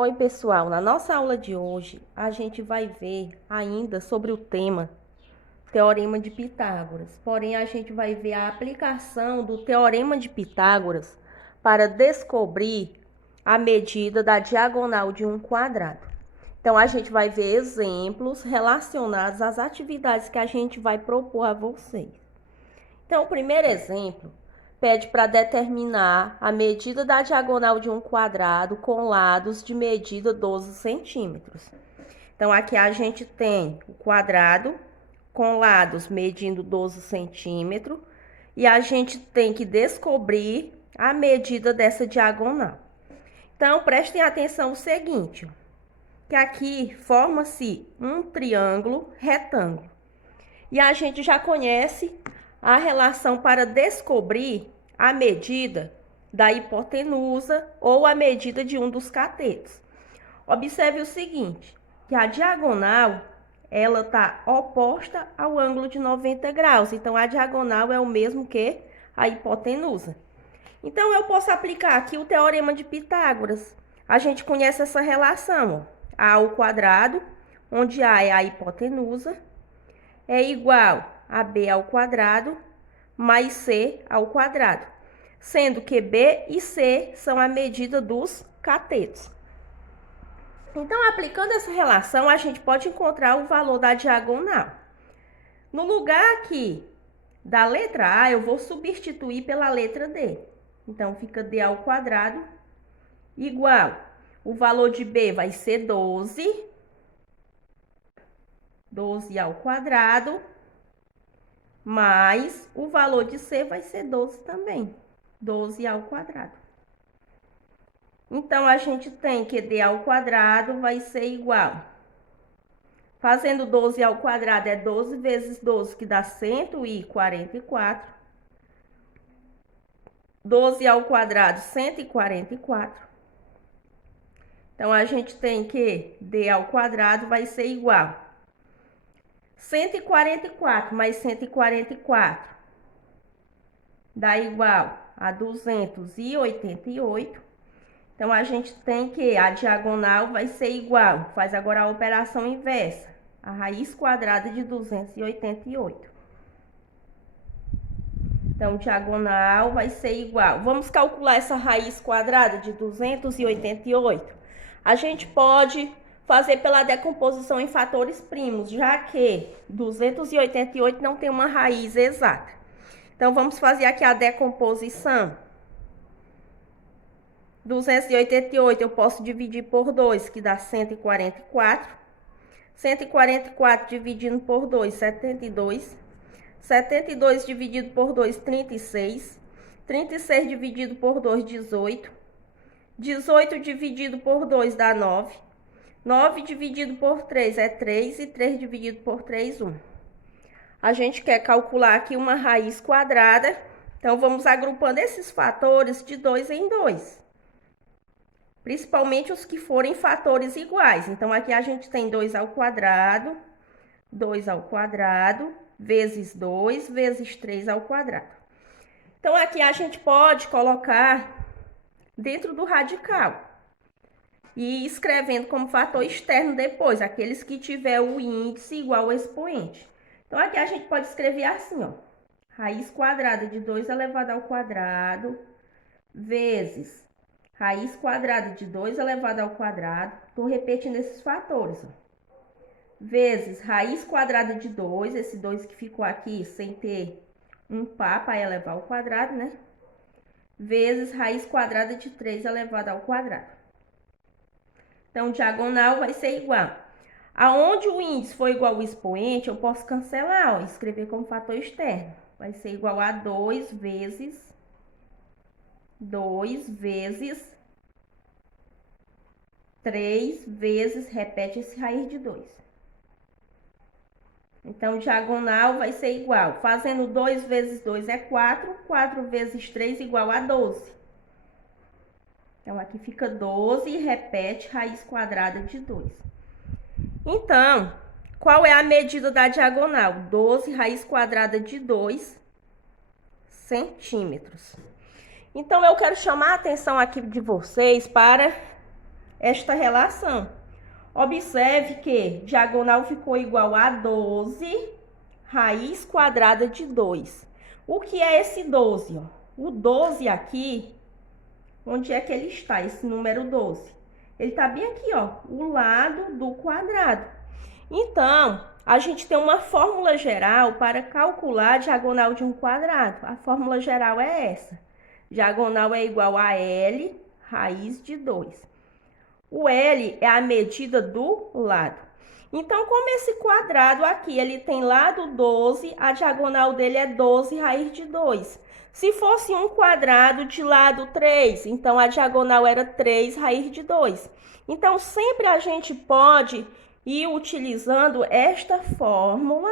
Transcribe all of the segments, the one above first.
Oi, pessoal, na nossa aula de hoje, a gente vai ver ainda sobre o tema Teorema de Pitágoras. Porém, a gente vai ver a aplicação do Teorema de Pitágoras para descobrir a medida da diagonal de um quadrado. Então, a gente vai ver exemplos relacionados às atividades que a gente vai propor a vocês. Então, o primeiro exemplo pede para determinar a medida da diagonal de um quadrado com lados de medida 12 centímetros. Então, aqui a gente tem o quadrado com lados medindo 12 centímetros e a gente tem que descobrir a medida dessa diagonal. Então, prestem atenção no seguinte, que aqui forma-se um triângulo retângulo. E a gente já conhece a relação para descobrir a medida da hipotenusa ou a medida de um dos catetos. Observe o seguinte, que a diagonal, ela está oposta ao ângulo de 90 graus. Então, a diagonal é o mesmo que a hipotenusa. Então, eu posso aplicar aqui o Teorema de Pitágoras. A gente conhece essa relação, ó. A ao quadrado, onde A é a hipotenusa, é igual a B ao quadrado mais C ao quadrado, sendo que B e C são a medida dos catetos. Então, aplicando essa relação, a gente pode encontrar o valor da diagonal. No lugar aqui da letra A, eu vou substituir pela letra D. Então, fica D ao quadrado igual, o valor de B vai ser 12 ao quadrado, mais o valor de C vai ser 12 também, 12 ao quadrado. Então, a gente tem que D ao quadrado vai ser igual. Fazendo 12 ao quadrado é 12 vezes 12, que dá 144. 12 ao quadrado, 144. Então, a gente tem que D ao quadrado vai ser igual 144 mais 144 dá igual a 288. Então, a gente tem que a diagonal vai ser igual, faz agora a operação inversa, a raiz quadrada de 288. Então, diagonal vai ser igual. Vamos calcular essa raiz quadrada de 288? A gente pode fazer pela decomposição em fatores primos, já que 288 não tem uma raiz exata. Então, vamos fazer aqui a decomposição. 288 eu posso dividir por 2, que dá 144. 144 dividindo por 2, 72. 72 dividido por 2, 36. 36 dividido por 2, 18. 18 dividido por 2 dá 9. 9 dividido por 3 é 3 e 3 dividido por 3, 1. A gente quer calcular aqui uma raiz quadrada, então vamos agrupando esses fatores de 2 em 2. Principalmente os que forem fatores iguais. Então, aqui a gente tem 2 ao quadrado, vezes 2, vezes 3 ao quadrado. Então, aqui a gente pode colocar dentro do radical e ir escrevendo como fator externo depois, aqueles que tiver o índice igual ao expoente. Então, aqui a gente pode escrever assim, ó, raiz quadrada de 2 elevado ao quadrado, vezes raiz quadrada de 2 elevado ao quadrado, estou repetindo esses fatores, ó, vezes raiz quadrada de 2, esse 2 que ficou aqui sem ter um par para elevar ao quadrado, né? Vezes raiz quadrada de 3 elevado ao quadrado. Então, diagonal vai ser igual. Aonde o índice for igual ao expoente, eu posso cancelar, ó, escrever como fator externo. Vai ser igual a 2 vezes 3 vezes, repete esse raiz de 2. Então, diagonal vai ser igual. Fazendo 2 vezes 2 é 4. 4 vezes 3 igual a 12. Então, aqui fica 12 e repete raiz quadrada de 2. Então, qual é a medida da diagonal? 12 raiz quadrada de 2 centímetros. Então, eu quero chamar a atenção aqui de vocês para esta relação. Observe que diagonal ficou igual a 12 raiz quadrada de 2. O que é esse 12? Ó? O 12 aqui, onde é que ele está, esse número 12? Ele está bem aqui, ó, o lado do quadrado. Então, a gente tem uma fórmula geral para calcular a diagonal de um quadrado. A fórmula geral é essa. Diagonal é igual a L raiz de 2. O L é a medida do lado. Então, como esse quadrado aqui, ele tem lado 12, a diagonal dele é 12 raiz de 2. Se fosse um quadrado de lado 3, então a diagonal era 3 raiz de 2. Então, sempre a gente pode ir utilizando esta fórmula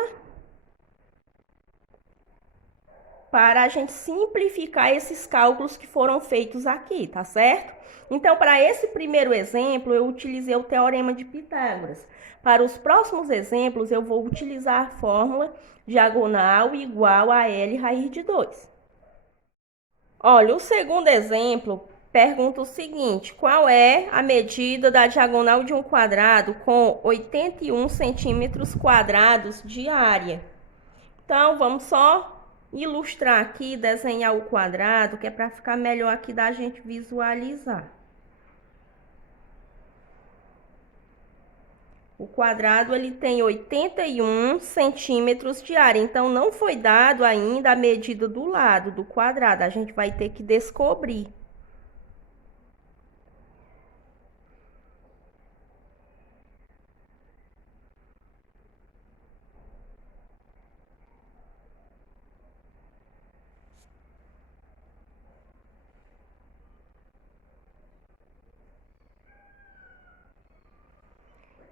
para a gente simplificar esses cálculos que foram feitos aqui, tá certo? Então, para esse primeiro exemplo, eu utilizei o Teorema de Pitágoras. Para os próximos exemplos, eu vou utilizar a fórmula diagonal igual a L raiz de 2. Olha, o segundo exemplo pergunta o seguinte: qual é a medida da diagonal de um quadrado com 81 centímetros quadrados de área? Então, vamos só ilustrar aqui, desenhar o quadrado, que é para ficar melhor aqui da gente visualizar. O quadrado, ele tem 81 centímetros de área, então não foi dado ainda a medida do lado do quadrado, a gente vai ter que descobrir.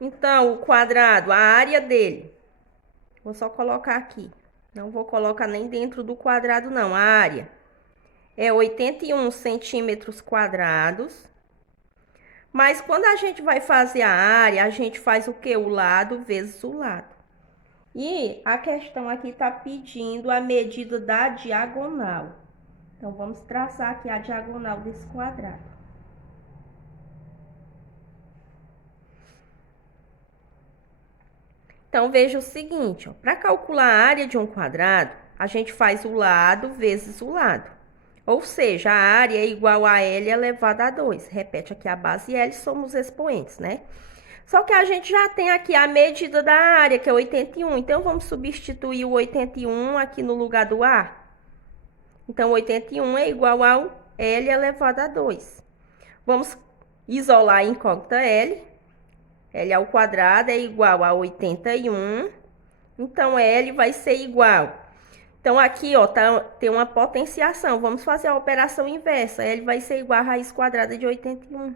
Então, o quadrado, a área dele, vou só colocar aqui, não vou colocar nem dentro do quadrado não, a área é 81 centímetros quadrados, mas quando a gente vai fazer a área, a gente faz o quê? O lado vezes o lado. E a questão aqui está pedindo a medida da diagonal. Então, vamos traçar aqui a diagonal desse quadrado. Então, veja o seguinte, para calcular a área de um quadrado, a gente faz o lado vezes o lado. Ou seja, a área é igual a L elevado a 2. Repete aqui a base L, somos expoentes, né? Só que a gente já tem aqui a medida da área, que é 81. Então, vamos substituir o 81 aqui no lugar do A. Então, 81 é igual ao L elevado a 2. Vamos isolar a incógnita L. L ao quadrado é igual a 81. Então, L vai ser igual. Então, aqui, ó, tem uma potenciação. Vamos fazer a operação inversa. L vai ser igual a raiz quadrada de 81.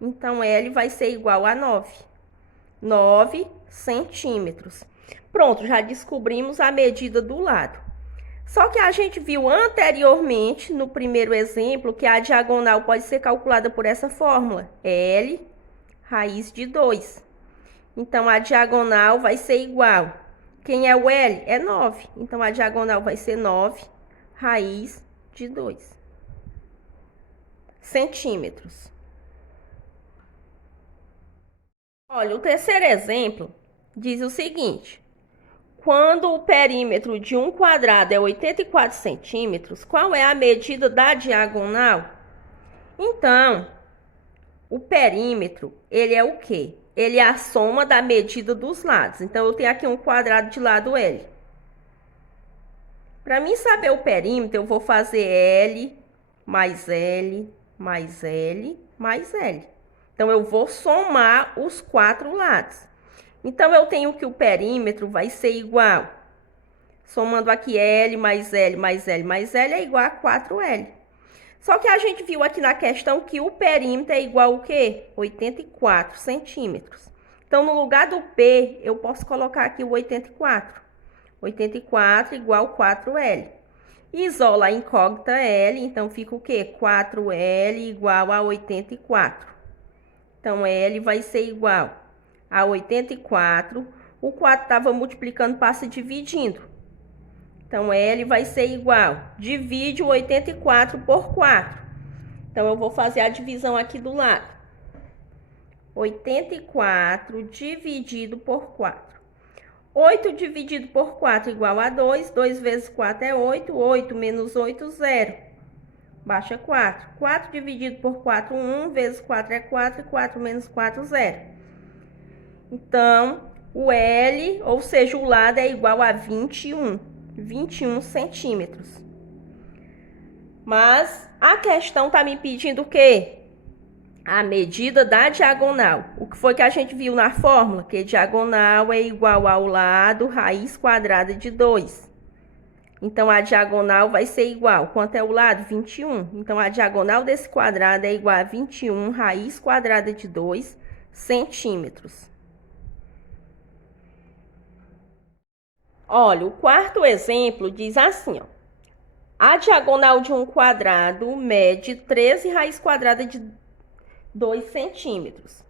Então, L vai ser igual a 9. 9 centímetros. Pronto, já descobrimos a medida do lado. Só que a gente viu anteriormente, no primeiro exemplo, que a diagonal pode ser calculada por essa fórmula. L raiz de 2. Então, a diagonal vai ser igual. Quem é o L? É 9. Então, a diagonal vai ser 9 raiz de 2 centímetros. Olha, o terceiro exemplo diz o seguinte: quando o perímetro de um quadrado é 84 centímetros, qual é a medida da diagonal? Então, o perímetro, ele é o quê? Ele é a soma da medida dos lados. Então, eu tenho aqui um quadrado de lado L. Para mim saber o perímetro, eu vou fazer L mais L mais L mais L. Então, eu vou somar os 4 lados. Então, eu tenho que o perímetro vai ser igual. Somando aqui L mais L mais L mais L é igual a 4L. Só que a gente viu aqui na questão que o perímetro é igual ao quê? 84 centímetros. Então, no lugar do P, eu posso colocar aqui o 84. 84 igual 4L. Isola a incógnita L, então fica o quê? 4L igual a 84. Então, L vai ser igual a 84. O 4 estava multiplicando, passa dividindo. Então, L vai ser igual, divide o 84 por 4. Então, eu vou fazer a divisão aqui do lado. 84 dividido por 4. 8 dividido por 4 igual a 2. 2 vezes 4 é 8. 8 menos 8, 0. Baixa 4. 4 dividido por 4, 1. Vezes 4 é 4. E 4 menos 4, 0. Então, o L, ou seja, o lado é igual a 21. 21 centímetros. Mas a questão está me pedindo o quê? A medida da diagonal. O que foi que a gente viu na fórmula? Que diagonal é igual ao lado raiz quadrada de 2. Então, a diagonal vai ser igual. Quanto é o lado? 21. Então, a diagonal desse quadrado é igual a 21 raiz quadrada de 2 centímetros. Olha, o quarto exemplo diz assim, ó. A diagonal de um quadrado mede 13 raiz quadrada de 2 centímetros.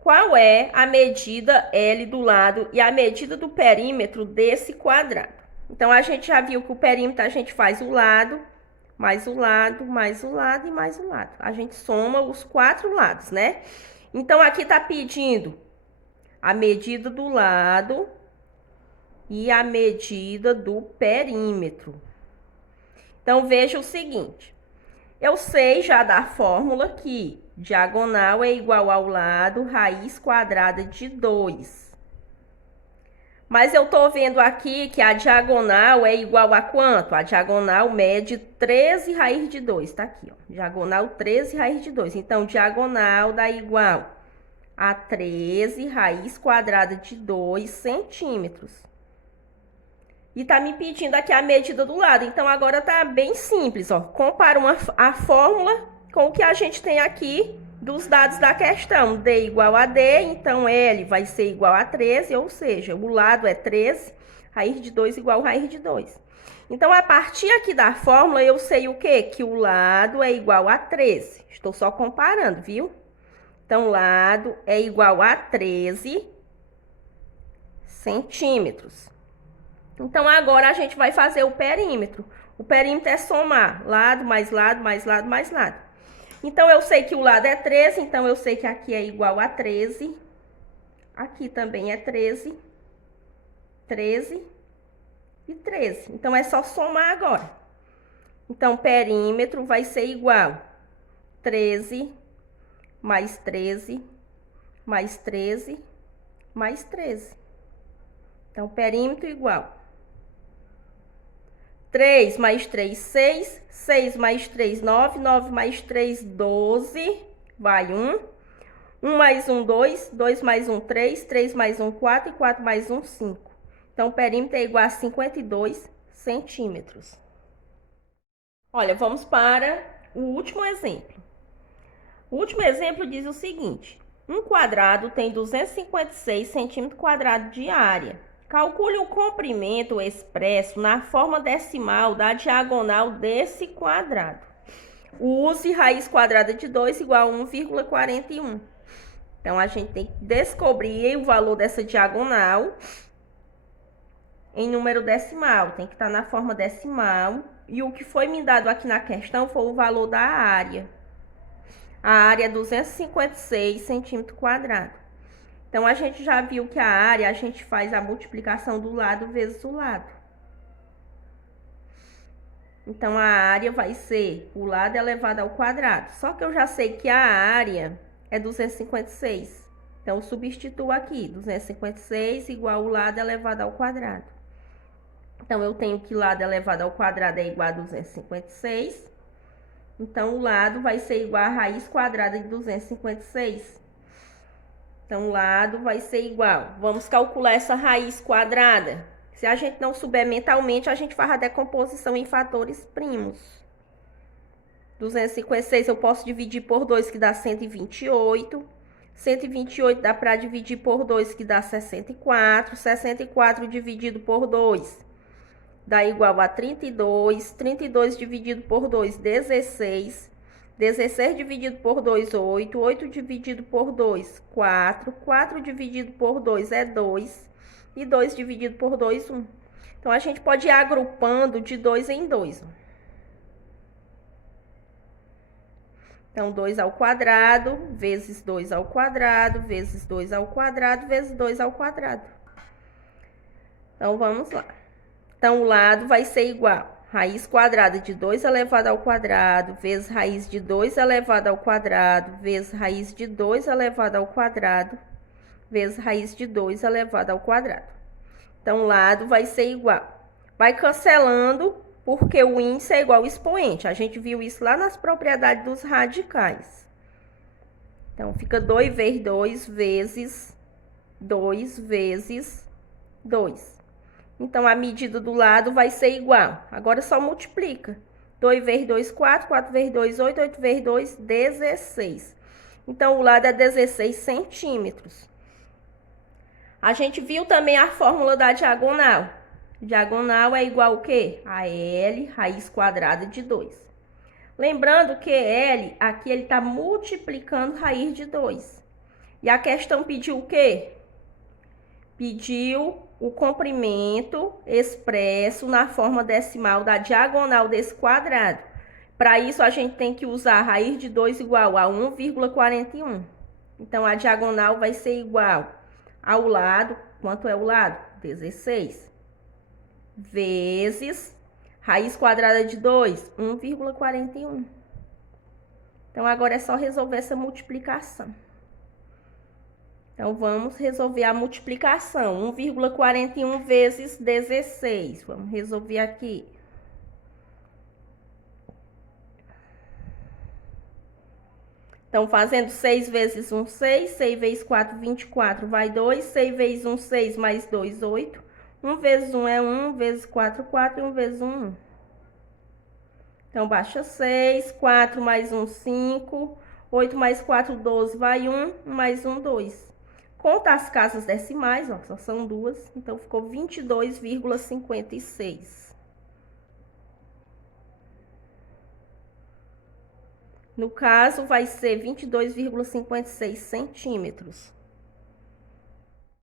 Qual é a medida L do lado e a medida do perímetro desse quadrado? Então, a gente já viu que o perímetro a gente faz o lado, mais o lado, mais o lado e mais o lado. A gente soma os 4 lados, né? Então, aqui tá pedindo a medida do lado e a medida do perímetro. Então, veja o seguinte. Eu sei já da fórmula que diagonal é igual ao lado raiz quadrada de 2. Mas eu tô vendo aqui que a diagonal é igual a quanto? A diagonal mede 13 raiz de 2. Tá aqui, ó. Diagonal 13 raiz de 2. Então, diagonal dá igual a 13 raiz quadrada de 2 centímetros. E tá me pedindo aqui a medida do lado. Então, agora tá bem simples, ó. Compara a fórmula com o que a gente tem aqui dos dados da questão. D igual a D, então L vai ser igual a 13, ou seja, o lado é 13, raiz de 2 igual a raiz de 2. Então, a partir aqui da fórmula, eu sei o quê? Que o lado é igual a 13. Estou só comparando, viu? Então, o lado é igual a 13 centímetros. Então, agora a gente vai fazer o perímetro. O perímetro é somar lado, mais lado, mais lado, mais lado. Então, eu sei que o lado é 13, então eu sei que aqui é igual a 13. Aqui também é 13. 13 e 13. Então, é só somar agora. Então, perímetro vai ser igual 13 mais 13 mais 13 mais 13. Então, perímetro igual 3 mais 3, 6. 6 mais 3, 9. 9 mais 3, 12. Vai 1. 1 mais 1, 2. 2 mais 1, 3. 3 mais 1, 4. E 4 mais 1, 5. Então, o perímetro é igual a 52 centímetros. Olha, vamos para o último exemplo. O último exemplo diz o seguinte. Um quadrado tem 256 centímetros quadrados de área. Calcule o comprimento expresso na forma decimal da diagonal desse quadrado. Use raiz quadrada de 2 igual a 1,41. Então, a gente tem que descobrir o valor dessa diagonal em número decimal. Tem que estar na forma decimal. E o que foi me dado aqui na questão foi o valor da área. A área é 256 centímetros quadrados. Então, a gente já viu que a área, a gente faz a multiplicação do lado vezes o lado. Então, a área vai ser o lado elevado ao quadrado. Só que eu já sei que a área é 256. Então, eu substituo aqui, 256 igual o lado elevado ao quadrado. Então, eu tenho que lado elevado ao quadrado é igual a 256. Então, o lado vai ser igual a raiz quadrada de 256. Então, o lado vai ser igual. Vamos calcular essa raiz quadrada. Se a gente não souber mentalmente, a gente faz a decomposição em fatores primos. 256 eu posso dividir por 2, que dá 128. 128 dá para dividir por 2, que dá 64. 64 dividido por 2 dá igual a 32. 32 dividido por 2, 16. 16 dividido por 2, 8. 8 dividido por 2, 4. 4 dividido por 2 é 2. E 2 dividido por 2, 1. Então, a gente pode ir agrupando de 2 em 2. Então, 2 ao quadrado, vezes 2 ao quadrado, vezes 2 ao quadrado, vezes 2 ao quadrado. Então, vamos lá. Então, o lado vai ser igual a raiz quadrada de 2 elevado ao quadrado, vezes raiz de 2 elevado ao quadrado, vezes raiz de 2 elevado ao quadrado, vezes raiz de 2 elevado ao quadrado. Então, o lado vai ser igual. Vai cancelando, porque o índice é igual ao expoente. A gente viu isso lá nas propriedades dos radicais. Então, fica 2 vezes 2 vezes 2 vezes 2. Então, a medida do lado vai ser igual. Agora, só multiplica. 2 vezes 2, 4. 4 vezes 2, 8. 8 vezes 2, 16. Então, o lado é 16 centímetros. A gente viu também a fórmula da diagonal. Diagonal é igual ao quê? A L raiz quadrada de 2. Lembrando que L, aqui ele está multiplicando raiz de 2. E a questão pediu o quê? Pediu o comprimento expresso na forma decimal da diagonal desse quadrado. Para isso, a gente tem que usar a raiz de 2 igual a 1,41. Então, a diagonal vai ser igual ao lado. Quanto é o lado? 16. Vezes raiz quadrada de 2, 1,41. Então, agora é só resolver essa multiplicação. Então, vamos resolver a multiplicação. 1,41 vezes 16. Vamos resolver aqui. Então, fazendo 6 vezes 1, 6. 6 vezes 4, 24, vai 2. 6 vezes 1, 6, mais 2, 8. 1 vezes 1 é 1, vezes 4, 4. E 1 vezes 1, 1. Então, baixa 6. 4 mais 1, 5. 8 mais 4, 12, vai 1. 1 mais 1, 2. Conta as casas decimais, ó, só são 2. Então, ficou 22,56. No caso, vai ser 22,56 centímetros.